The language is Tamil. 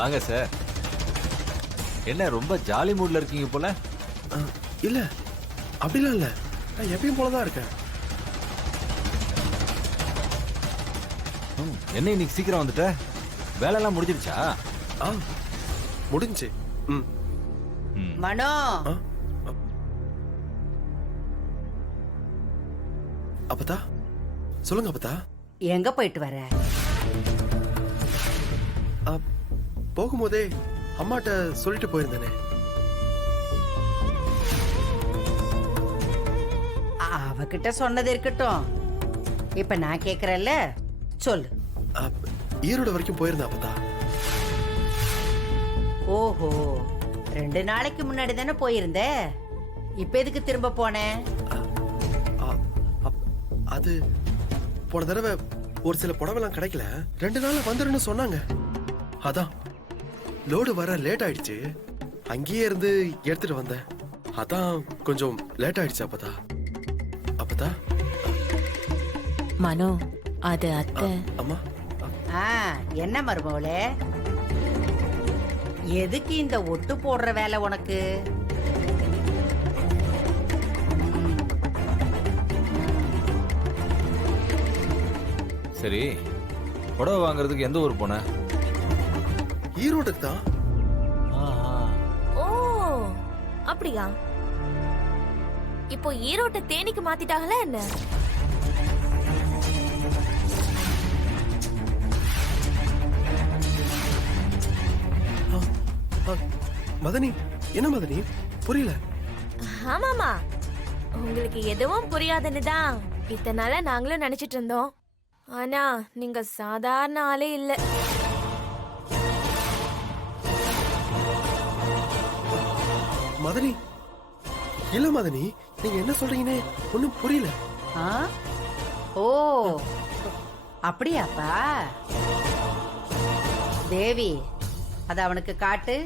வாங்க சார். என்ன ரொம்ப ஜாலி மூட்ல இருக்கீங்க போல? இல்ல அப்படிலாம் இல்ல, நான் எப்பயும் போலதான் இருக்கேன். என்ன இன்னைக்கு சீக்கிரம் வந்துட்ட? வேலையெல்லாம் முடிஞ்சிருச்சா? முடிஞ்சு. மனோ, அப்பதா சொல்லுங்க. அப்பதா எங்க போயிட்டு வர? போகும்போதே அம்மாட்ட சொல்லிட்டு போயிருந்தேனே. அவகிட்ட சொன்னது இருக்கட்டும், இப்ப நான் கேக்குறேன்ல, சொல்லு. ஈரோடு வரைக்கும் போயிருந்தேன் அப்பதா. ஓஹோ, 2 நாளைக்கு முன்னாடி தானே போயிருந்த. இப்ப எதுக்கு திரும்ப போனேன்? அது போன தடவை ஒரு சில புடவைலாம் கிடைக்கல, 2 நாள்ல வந்துருன்னு சொன்னாங்க. அதான் லோடு வர லேட் ஆயிடுச்சு, அங்கேயே இருந்து எடுத்துட்டு வந்தேன். அதான் கொஞ்சம் லேட் ஆயிடுச்சு அப்பதா. அப்பதா மனோ, அது அத்தை. அம்மா. என்ன மருமவளே, எதுக்கு இந்த ஒட்டு போடுற வேலை உனக்கு? சரி, புடவை வாங்குறதுக்கு எந்த ஊர் போன? ஈரோடுக்கு தான். ஓ அப்படியா? இப்போ ஈரோட்டை தேனிக்கு மாத்திட்டாங்களா என்ன? மதனி, என்ன மதனி, புரியல. ஆமாமா, உங்களுக்கு எதுவும் புரியாதுன்னு தான் இத்தனை நாளா நாங்களும் நினைச்சிட்டு இருந்தோம். ஆனா நீங்க சாதாரண ஆளே இல்ல. மதனி, இல்ல மதனி, நீங்க என்ன சொல்றீங்கன்னு ஒண்ணும் புரியல. ஓ அப்படியாப்பா? தேவி, அத அவனுக்கு காட்டு.